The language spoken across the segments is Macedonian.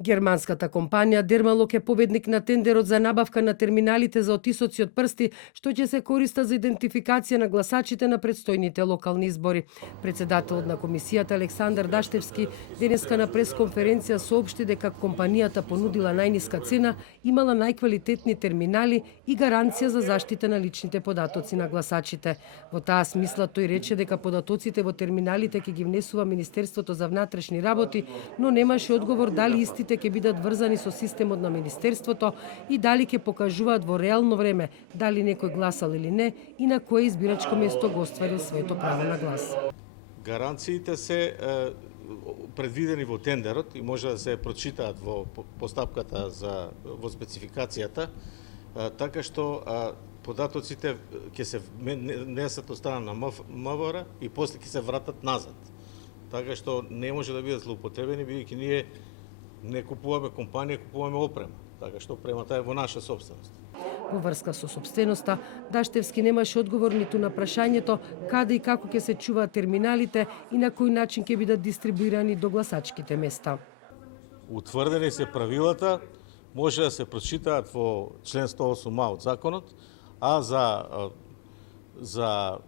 Германската компанија Дермалок е победник на тендерот за набавка на терминалите за отисоци од прсти, што ќе се користа за идентификација на гласачите на предстојните локални избори. Председателот на комисијата Александар Даштевски денеска на пресконференција соопшти дека компанијата понудила најниска цена, имала најквалитетни терминали и гаранција за заштита на личните податоци на гласачите. Во таа смисла тој рече дека податоците во терминалите ќе ги внесува Министерството за внатрешни работи, но немаше одговор дали истите ќе бидат врзани со системот на Министерството и дали ќе покажуваат во реално време дали некој гласал или не и на кое избирачко место го остварил своето право на глас. Гаранциите се предвидени во тендерот и може да се прочитаат во постапката во спецификацијата, така што податоците ќе се внесат од страна на МВР и после ќе се вратат назад. Така што не може да бидат злоупотребени, бидејќи ние не купуваме компанија, купуваме опрема. Така што опремата е во наша собственост. Во врска со собственоста, Даштевски немаше одговор ниту на прашањето каде и како ќе се чуваат терминалите и на кој начин ќе бидат дистрибуирани до гласачките места. Утврдени се правилата, може да се прочитаат во член 108а од законот, а за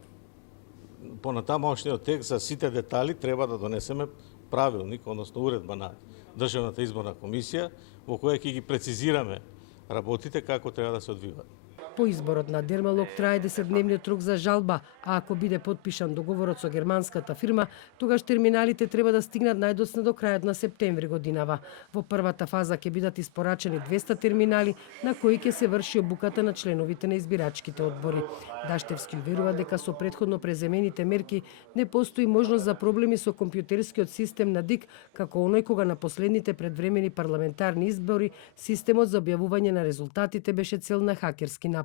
понатамошниот текст за сите детали треба да донесеме правилник, односно уредба на Државната изборна комисија, во која ќе ги прецизираме работите како треба да се одвиваат. По изборот на Дермалок трае 10-дневниот рок за жалба, а ако биде потпишан договорот со германската фирма, тогаш терминалите треба да стигнат најдоцна до крајот на септември годинава. Во првата фаза ќе бидат испорачени 200 терминали на кои ќе се врши обуката на членовите на избирачките одбори. Даштевски уверува дека со претходно преземените мерки не постои можност за проблеми со компјутерскиот систем на ДИК, како оној кога на последните предвремени парламентарни избори системот за објавување на резултатите беше цел на хакерски напад.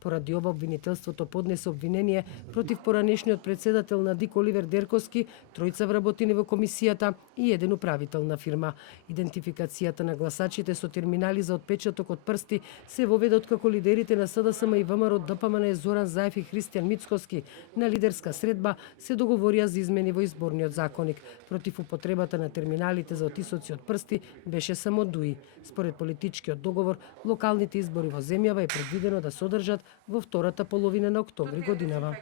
Поради ова обвинителството поднесе обвинение против поранешниот председател на ДИК Оливер Дерковски, тројца вработени во комисијата и еден управител на фирма. Идентификацијата на гласачите со терминали за отпечаток од прсти се воведе откако лидерите на СДСМ и ВМРО ДПМН Зоран Заев и Христијан Мицкоски на лидерска средба се договорија за измени во изборниот законник. Против употребата на терминалите за отисоци од прсти беше само ДУИ. Според политичкиот договор, локалните избори во земјава е предвидено да се одржат во втората половина на октомври годинава.